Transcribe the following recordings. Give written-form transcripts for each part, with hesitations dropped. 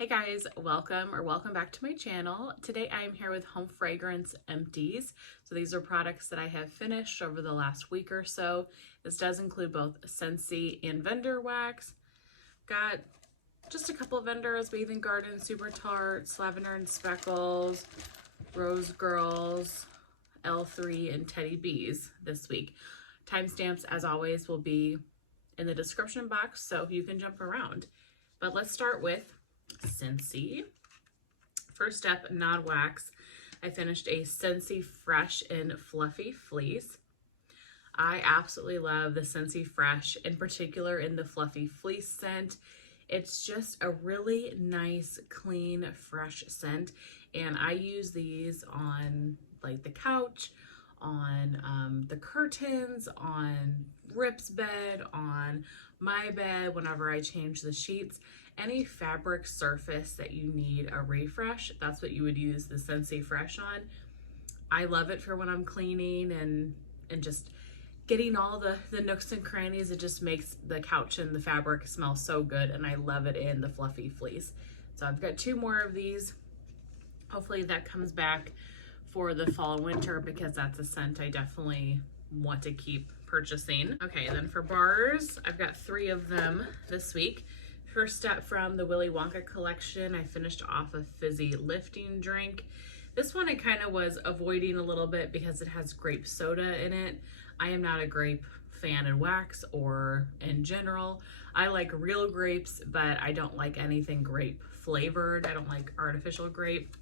Hey guys, welcome back to my channel. Today I am here with Home Fragrance Empties. So these are products that I have finished over the last week or so. This does include both Scentsy and Vendor wax. Got just a couple of vendors: Bathing Garden, Super Tarts, Lavender and Speckles, Rose Girls, L3, and Teddy Bees this week. Timestamps, as always, will be in the description box, so you can jump around. But let's start with Scentsy. First up, non-wax. I finished a Scentsy Fresh and Fluffy Fleece. I absolutely love the Scentsy Fresh, in particular in the Fluffy Fleece scent. It's just a really nice, clean, fresh scent, and I use these on like the couch, on the curtains, on Rip's bed, on my bed, whenever I change the sheets. Any fabric surface that you need a refresh, that's what you would use the Scentsy Fresh on. I love it for when I'm cleaning and just getting all the nooks and crannies. It just makes the couch and the fabric smell so good, and I love it in the Fluffy Fleece. So I've got 2 more of these. Hopefully that comes back for the fall and winter, because that's a scent I definitely want to keep purchasing. Okay, and then for bars, I've got 3 of them this week. First up, from the Willy Wonka collection, I finished off a fizzy lifting drink. This one I kind of was avoiding a little bit because it has grape soda in it. I am not a grape fan in wax or in general. I like real grapes, but I don't like anything grape flavored. I don't like artificial grape.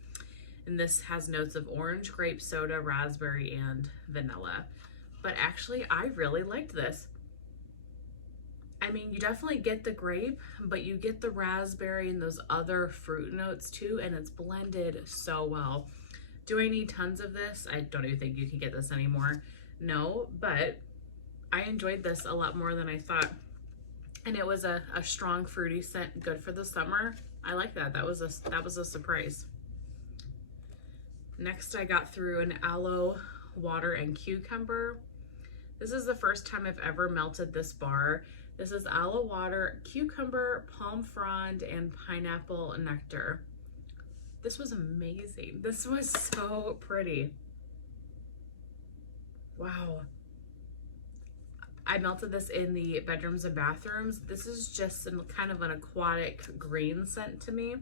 And this has notes of orange, grape soda, raspberry, and vanilla. But actually, I really liked this. I mean, you definitely get the grape, but you get the raspberry and those other fruit notes too, and it's blended so well. Do I need tons of this? I don't even think you can get this anymore. No, but I enjoyed this a lot more than I thought. And it was a strong fruity scent, good for the summer. I like that. That was a surprise. Next, I got through an aloe water and cucumber. This is the first time I've ever melted this bar. This is aloe water, cucumber, palm frond, and pineapple nectar. This was amazing. This was so pretty. Wow. I melted this in the bedrooms and bathrooms. This is just kind of an aquatic green scent to me.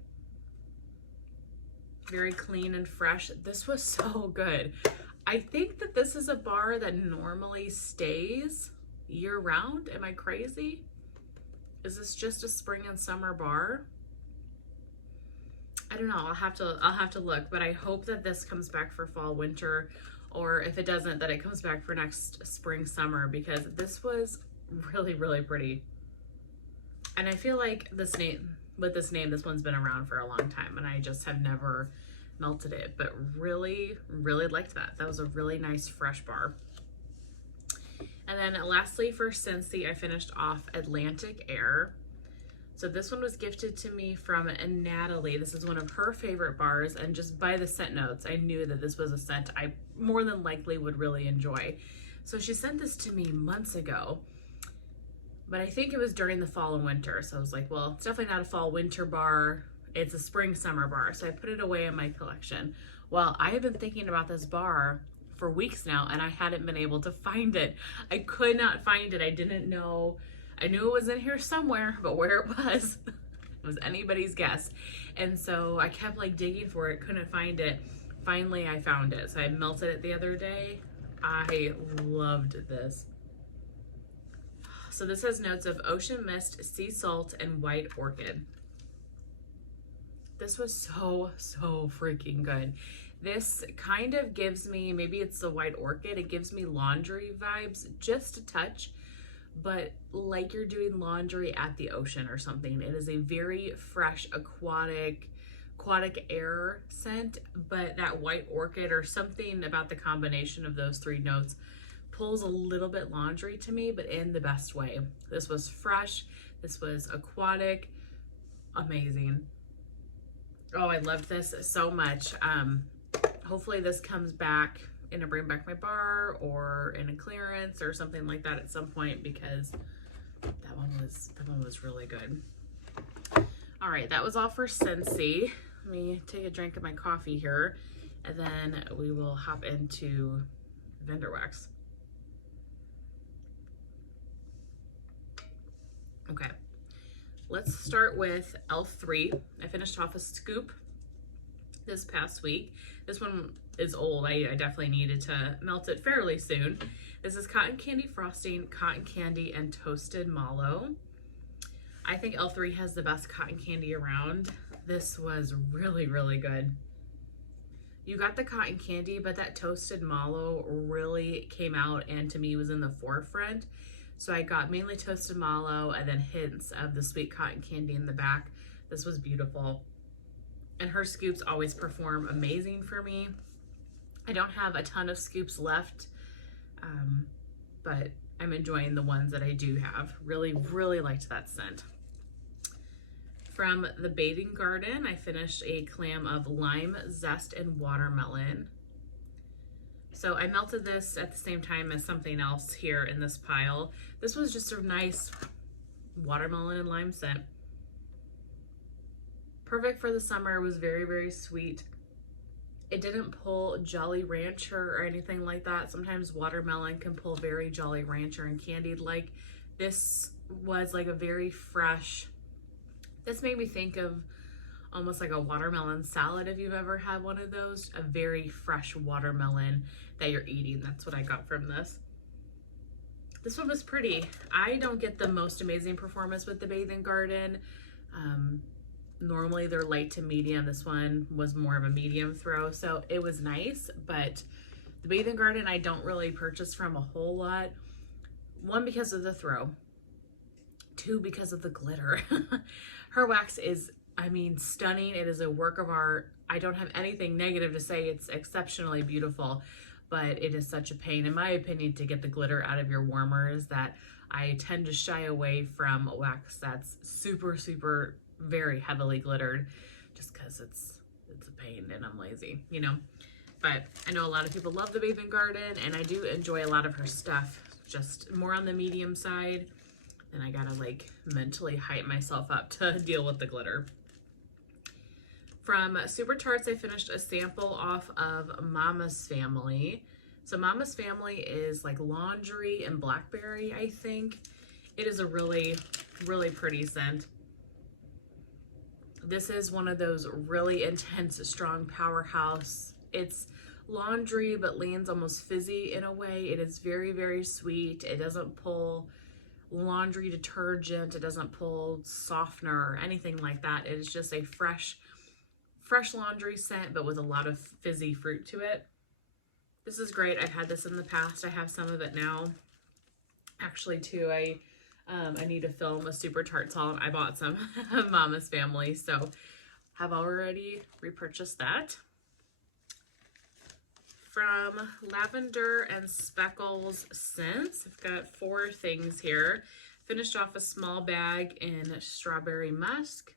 Very clean and fresh. This was so good. I think that this is a bar that normally stays year round. Am I crazy? Is this just a spring and summer bar? I don't know. I'll have to look, but I hope that this comes back for fall, winter, or if it doesn't, that it comes back for next spring, summer, because this was really, really pretty. And I feel like this one's been around for a long time, and I just have never melted it, but really, really liked that. That was a really nice fresh bar. And then lastly, for Scentsy, I finished off Atlantic Air. So this one was gifted to me from Natalie. This is one of her favorite bars, and just by the scent notes, I knew that this was a scent I more than likely would really enjoy. So she sent this to me months ago, but I think it was during the fall and winter. So I was like, well, it's definitely not a fall winter bar. It's a spring summer bar. So I put it away in my collection. Well, I have been thinking about this bar for weeks now, and I hadn't been able to find it. I could not find it. I didn't know. I knew it was in here somewhere, but where it was anybody's guess. And so I kept like digging for it, couldn't find it. Finally, I found it. So I melted it the other day. I loved this. So this has notes of ocean mist, sea salt, and white orchid. This was so freaking good. This kind of gives me, maybe it's the white orchid, it gives me laundry vibes, just a touch, but like you're doing laundry at the ocean or something. It is a very fresh, aquatic air scent, but that white orchid or something about the combination of those 3 notes pulls a little bit laundry to me, but in the best way. This was fresh, this was aquatic, amazing. Oh, I loved this so much. Hopefully this comes back in a Bring Back My Bar or in a clearance or something like that at some point, because that one was really good. All right, that was all for Scentsy. Let me take a drink of my coffee here, and then we will hop into Vendor Wax. Okay, let's start with L3. I finished off a scoop this past week. This one is old. I definitely needed to melt it fairly soon. This is cotton candy frosting, cotton candy, and toasted mallow. I think L3 has the best cotton candy around. This was really, really good. You got the cotton candy, but that toasted mallow really came out and to me was in the forefront. So I got mainly toasted mallow and then hints of the sweet cotton candy in the back. This was beautiful. And her scoops always perform amazing for me. I don't have a ton of scoops left, but I'm enjoying the ones that I do have. Really, really liked that scent. From the Bathing Garden, I finished a clam of lime, zest, and watermelon. So I melted this at the same time as something else here in this pile. This was just a nice watermelon and lime scent. Perfect for the summer. It was very, very sweet. It didn't pull Jolly Rancher or anything like that. Sometimes watermelon can pull very Jolly Rancher and candied like. This was like a very fresh. This made me think of almost like a watermelon salad if you've ever had one of those. A very fresh watermelon that you're eating. That's what I got from this. This one was pretty. I don't get the most amazing performance with the Bathing Garden. Normally they're light to medium. This one was more of a medium throw, so it was nice, but the Bathing Garden I don't really purchase from a whole lot. One, because of the throw. Two, because of the glitter. Her wax is, I mean, stunning. It is a work of art. I don't have anything negative to say. It's exceptionally beautiful, but it is such a pain, in my opinion, to get the glitter out of your warmers that I tend to shy away from wax that's super, super, very heavily glittered, just because it's a pain and I'm lazy, you know. But I know a lot of people love the Bathing Garden, and I do enjoy a lot of her stuff, just more on the medium side. And I gotta like mentally hype myself up to deal with the glitter. From Super Tarts, I finished a sample off of Mama's Family. So Mama's Family is like laundry and blackberry, I think. It is a really, really pretty scent. This is one of those really intense, strong powerhouse. It's laundry, but leans almost fizzy in a way. It is very, very sweet. It doesn't pull laundry detergent. It doesn't pull softener or anything like that. It is just a fresh laundry scent, but with a lot of fizzy fruit to it. This is great. I've had this in the past. I have some of it now. Actually, too, I need to film a Super Tarts haul. I bought some of Mama's Family, so have already repurchased that. From Lavender and Speckles scents, I've got 4 things here. Finished off a small bag in Strawberry Musk.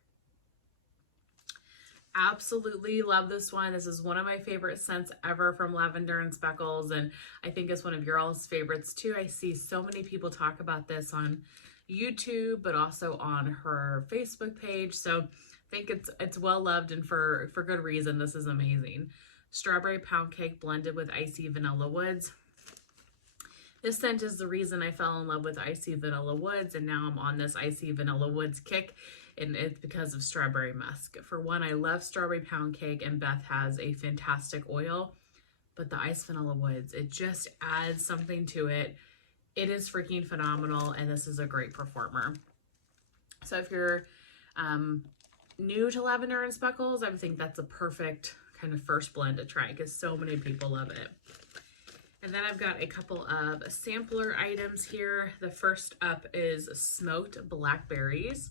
Absolutely love this one. This is one of my favorite scents ever from Lavender and Speckles, and I think it's one of your all's favorites too. I see so many people talk about this on YouTube, but also on her Facebook page, so I think it's well loved, and for good reason. This is amazing. Strawberry pound cake blended with icy vanilla woods. This scent is the reason I fell in love with icy vanilla woods, and now I'm on this icy vanilla woods kick, and it's because of strawberry musk. For one, I love strawberry pound cake, and Beth has a fantastic oil, but the iced vanilla woods, it just adds something to it. It is freaking phenomenal, and this is a great performer. So if you're new to Lavender and Speckles, I would think that's a perfect kind of first blend to try, because so many people love it. And then I've got a couple of sampler items here. The first up is smoked blackberries.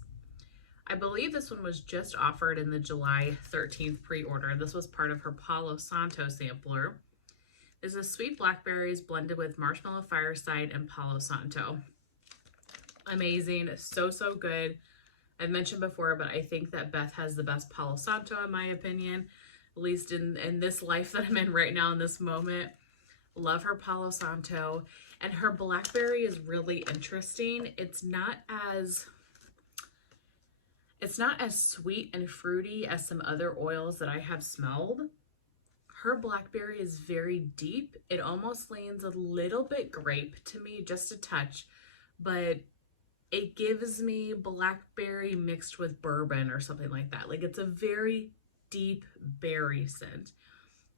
I believe this one was just offered in the July 13th pre-order. This was part of her Palo Santo sampler. This is sweet blackberries blended with marshmallow fireside and Palo Santo. Amazing, so good. I've mentioned before, but I think that Beth has the best Palo Santo in my opinion, at least in this life that I'm in right now in this moment. Love her Palo Santo, and her blackberry is really interesting. It's not as It's not as sweet and fruity as some other oils that I have smelled. Her blackberry is very deep. It almost leans a little bit grape to me, just a touch, but it gives me blackberry mixed with bourbon or something like that. Like, it's a very deep berry scent.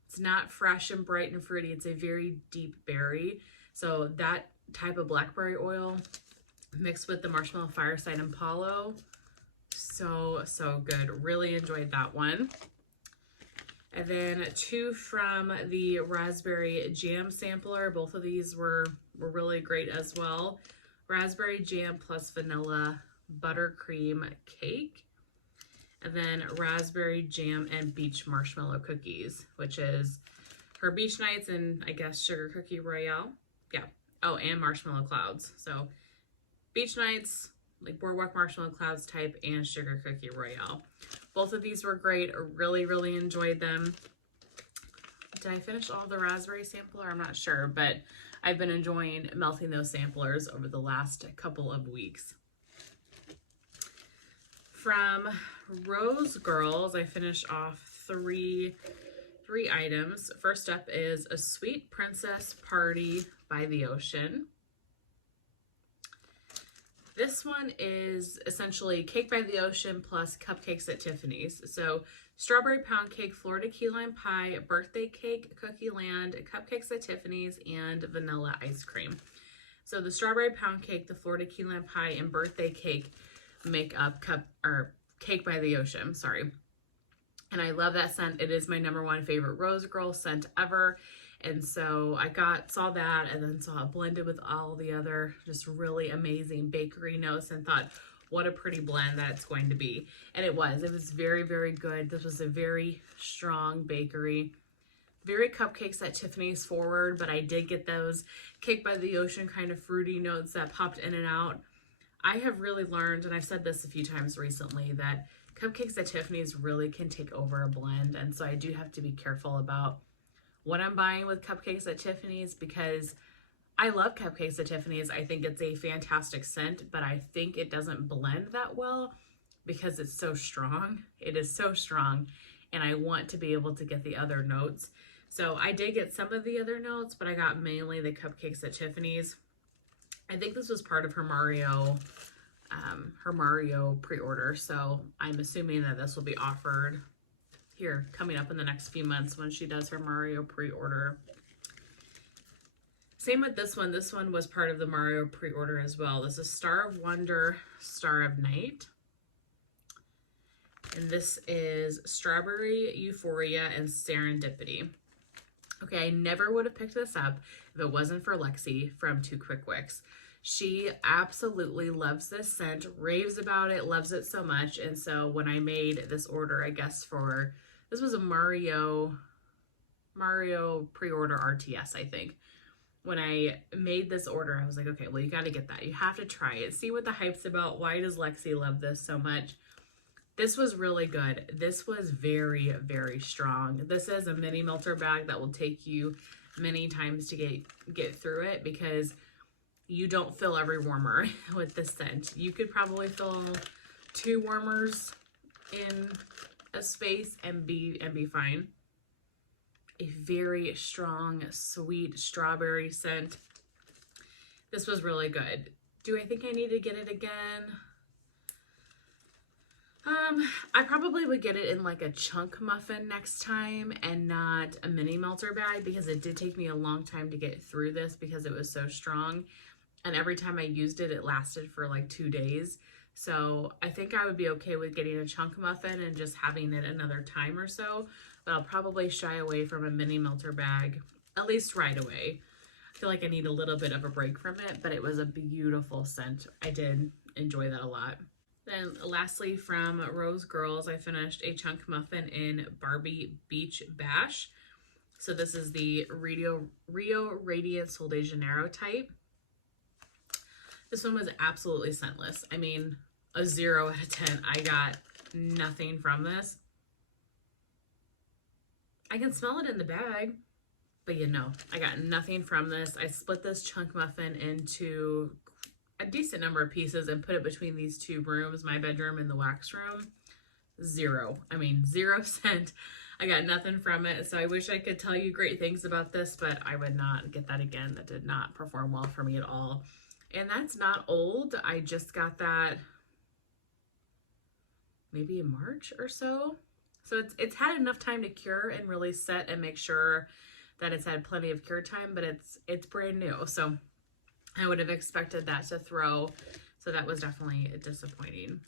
It's not fresh and bright and fruity. It's a very deep berry. So that type of blackberry oil mixed with the Marshmallow Fireside and Palo, so good. Really enjoyed that one. And then 2 from the Raspberry Jam Sampler. Both of these were really great as well. Raspberry Jam plus Vanilla Buttercream Cake. And then Raspberry Jam and Beach Marshmallow Cookies, which is her Beach Nights and I guess Sugar Cookie Royale. Yeah. Oh, and Marshmallow Clouds. So Beach Nights, like Boardwalk Marshmallow Clouds type, and Sugar Cookie Royale. Both of these were great. I really enjoyed them. Did I finish all the raspberry sampler? I'm not sure, but I've been enjoying melting those samplers over the last couple of weeks. From Rose Girls, I finished off three items. First up is a Sweet Princess Party by the Ocean. This one is essentially Cake by the Ocean plus cupcakes at Tiffany's. So strawberry pound cake, Florida key lime pie, birthday cake, Cookie Land, cupcakes at Tiffany's, and vanilla ice cream. So the strawberry pound cake, the Florida key lime pie, and birthday cake make up Cake by the Ocean, sorry. And I love that scent. It is my #1 favorite Rose Girl scent ever. And so I saw that and then saw it blended with all the other just really amazing bakery notes and thought, what a pretty blend that it's going to be. And it was very good. This was a very strong bakery. Very cupcakes at Tiffany's forward, but I did get those Cake by the Ocean kind of fruity notes that popped in and out. I have really learned, and I've said this a few times recently, that cupcakes at Tiffany's really can take over a blend. And so I do have to be careful about what I'm buying with cupcakes at Tiffany's, because I love cupcakes at Tiffany's. I think it's a fantastic scent, but I think it doesn't blend that well because it's so strong. It is so strong, and I want to be able to get the other notes. So I did get some of the other notes, but I got mainly the cupcakes at Tiffany's. I think this was part of her Mario pre-order, so I'm assuming that this will be offered here coming up in the next few months when she does her Mario pre-order. Same with this one. This one was part of the Mario pre-order as well. This is Star of Wonder, Star of Night. And this is Strawberry Euphoria and Serendipity. Okay, I never would have picked this up if it wasn't for Lexi from Two Quick Wicks. She absolutely loves this scent, raves about it, loves it so much. And so when I made this order, I guess this was a Mario pre-order RTS, I think. When I made this order, I was like, okay, well, you got to get that. You have to try it. See what the hype's about. Why does Lexi love this so much? This was really good. This was very strong. This is a mini melter bag that will take you many times to get through it, because you don't fill every warmer with this scent. You could probably fill 2 warmers in a space and be fine. A very strong, sweet strawberry scent. This was really good. Do I think I need to get it again? I probably would get it in like a chunk muffin next time and not a mini melter bag, because it did take me a long time to get through this because it was so strong. And every time I used it, it lasted for like 2 days. So I think I would be okay with getting a chunk muffin and just having it another time or so. But I'll probably shy away from a mini melter bag, at least right away. I feel like I need a little bit of a break from it, but it was a beautiful scent. I did enjoy that a lot. Then lastly, from Rose Girls, I finished a chunk muffin in Barbie Beach Bash. So this is the Rio Radiant Sol de Janeiro type. This one was absolutely scentless. I mean, a 0 out of 10. I got nothing from this. I can smell it in the bag, but I got nothing from this. I split this chunk muffin into a decent number of pieces and put it between these two rooms, my bedroom and the wax room. Zero. I mean, 0 cent. I got nothing from it. So I wish I could tell you great things about this, but I would not get that again. That did not perform well for me at all. And that's not old. I just got that maybe in March or so. So it's had enough time to cure and really set and make sure that it's had plenty of cure time, but it's brand new. So I would have expected that to throw. So that was definitely disappointing.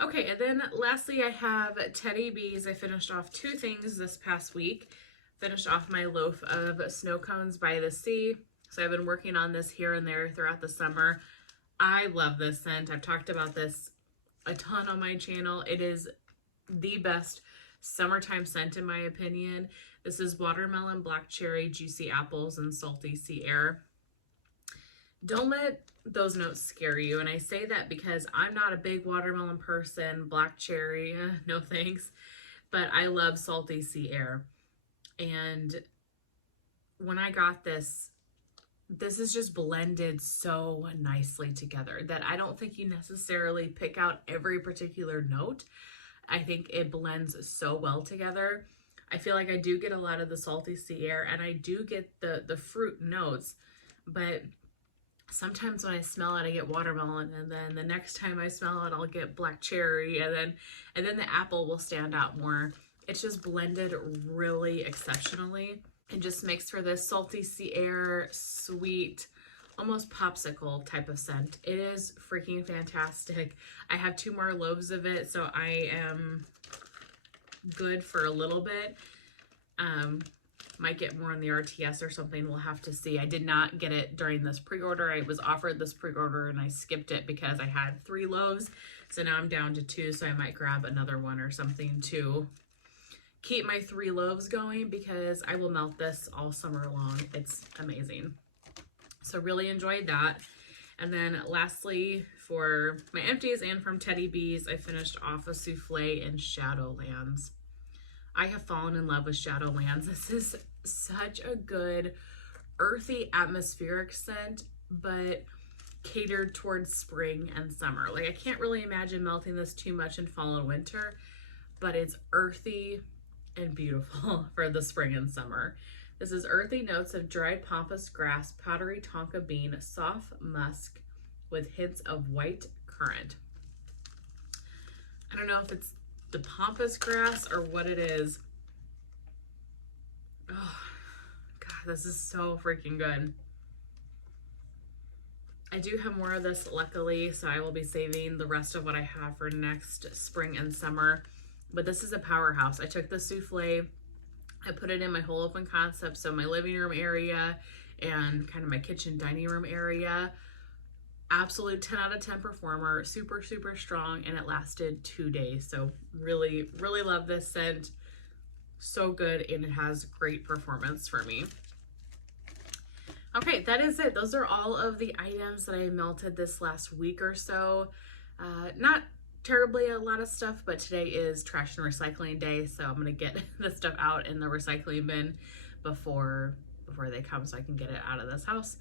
Okay, and then lastly, I have Teddy Bees. I finished off 2 things this past week. Finished off my loaf of snow cones by the sea. So I've been working on this here and there throughout the summer. I love this scent. I've talked about this a ton on my channel. It is the best summertime scent in my opinion. This is watermelon, black cherry, juicy apples, and salty sea air. Don't let those notes scare you. And I say that because I'm not a big watermelon person, black cherry, no thanks. But I love salty sea air. And when I got this, this is just blended so nicely together that I don't think you necessarily pick out every particular note. I think it blends so well together. I feel like I do get a lot of the salty sea air and I do get the fruit notes, but sometimes when I smell it, I get watermelon, and then the next time I smell it, I'll get black cherry, and then the apple will stand out more. It's just blended really exceptionally. It just makes for this salty sea air, sweet, almost popsicle type of scent. It is freaking fantastic. I have 2 more loaves of it, so I am good for a little bit. Might get more on the RTS or something. We'll have to see. I did not get it during this pre-order. I was offered this pre-order and I skipped it because I had 3 loaves. So now I'm down to 2, so I might grab another one or something to keep my 3 loaves going because I will melt this all summer long. It's amazing. So really enjoyed that. And then lastly, for my empties and from Teddy Bees, I finished off a souffle in Shadowlands. I have fallen in love with Shadowlands. This is such a good earthy atmospheric scent, but catered towards spring and summer. Like I can't really imagine melting this too much in fall and winter, but it's earthy and beautiful for the spring and summer. This is earthy notes of dried pampas grass, powdery tonka bean, soft musk with hints of white currant. I don't know if it's the pampas grass or what it is. Oh God, this is so freaking good. I do have more of this luckily, so I will be saving the rest of what I have for next spring and summer. But this is a powerhouse. I took the souffle, I put it in my whole open concept, so my living room area and kind of my kitchen dining room area. Absolute 10 out of 10 performer, super, super strong, and it lasted 2 days. So really, really love this scent. So good, and it has great performance for me. Okay, that is it. Those are all of the items that I melted this last week or so. Not terribly a lot of stuff, but today is trash and recycling day, so I'm gonna get this stuff out in the recycling bin before they come so I can get it out of this house.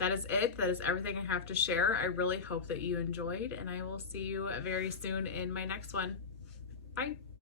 That is it. That is everything I have to share. I really hope that you enjoyed, and I will see you very soon in my next one. Bye.